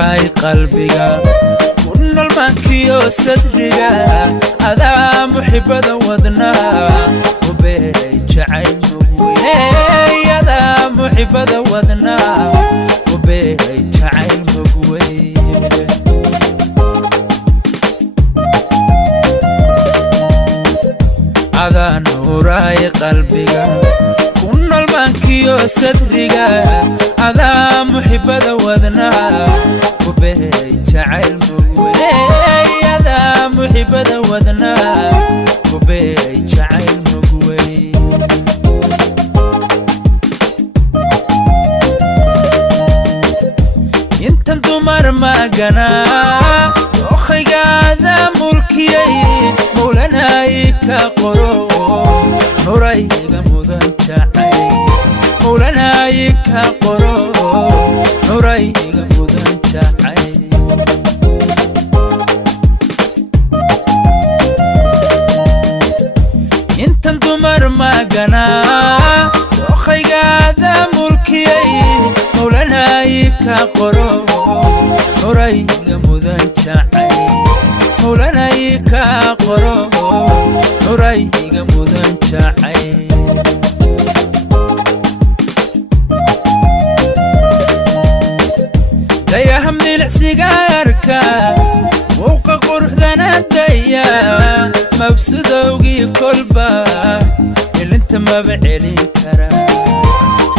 nuuray qalbiga kunal mankiyo sadriga adaa muhibbada wadnaa ubeey jacayl mugweyn adaa muhibbada wadnaa ubeey jacayl mugweyn adaa nuuray qalbiga kunal mankiyo sadriga adaa muhibbada wadnaa ubeey jacayl mugweyn adaa muhibbada wadnaa ubeey jacayl mugweyn intan dumar maganaa okhaygaada mulkiyay mawlanay ka qoro nurayga mudan jacayl mawlanay ka qoro nurayga mudan jacayl intan dumar maganaa okhaygaada mulkiyay mawlanay ka qoro nurayga mudan jacayl mawlanay ka qoro nurayga mudan jacayl dayaham nilcsigaarka muuqa quruxdana daya mabsudowgii kolba ilinta maba celin kara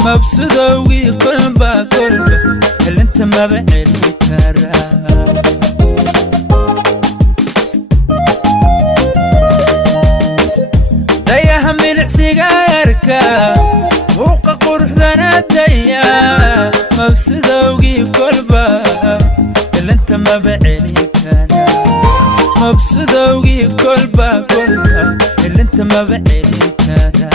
mabsudowgii kolba ilinta maba celin kara dayaham nilcsigaarka muuqa quruxdana daya mabsudowgii kolba ilinta maba celin kara mabsudowgii kolba ilinta maba celin kara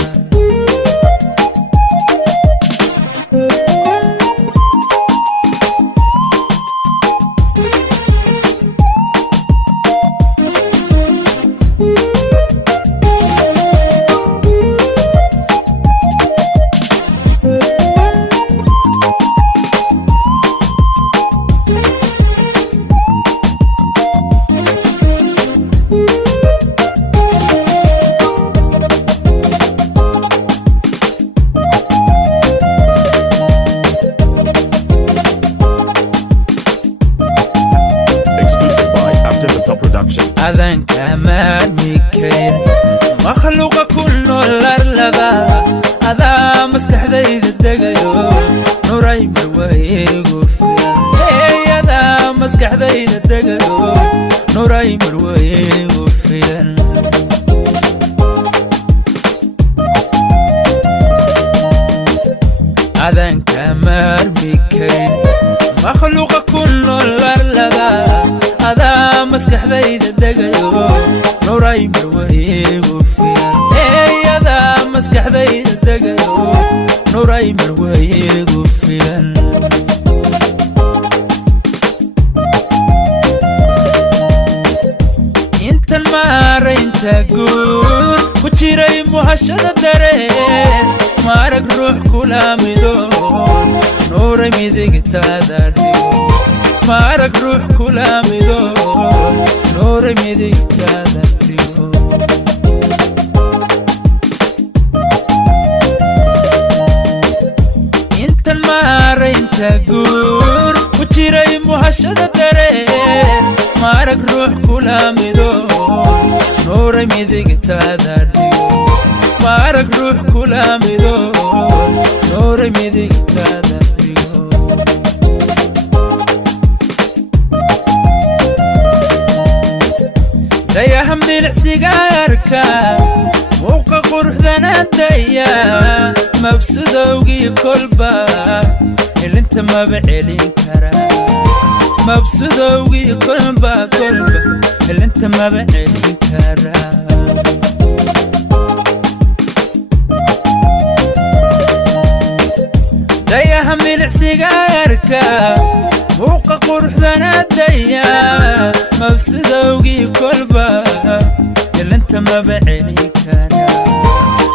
أذن كمان ميكين مخلوق كله الأرلبا هذا مسكح ذي الدقيو نوري مروي قفيا هذا مسكح ذي الدقيو نوري مروي قفيا أذن كمان ميكين مخلوق كله الأرلبا هذا مسكح ذي الدقيو نوري مروي قفيا هذا مسكح ذي الدقيو نوري مروي قفيا انت المارين تقول وتشيري مهشد الدرين مارك روح كلها مدون نوري ميديك تادرديو مارك روح كلها مدون نوري ميديك تادرديو انت المارين تقول وتشيري مهشد الدرين مارك روح كلها مدون نوري ميديك تادرديو مارك روح كلها مدون نوري ميديك تادرديو ديهم نلعسيقاركا موقع قرحدنا ديا مبسودوغي كلبا اللي انت ما بعلي كرا مبسودوغي كلبا اللي انت ما بعلي كرا ديهم نلعسيقاركا موقع قرحدنا ديا مبسودوغي كلبا اللي انت ما بعلي كرا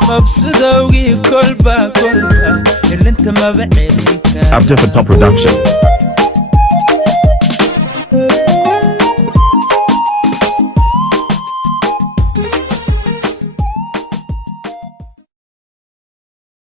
مبسودوغي كلبا اللي انت ما بعلي كرا. Up Different Top Production.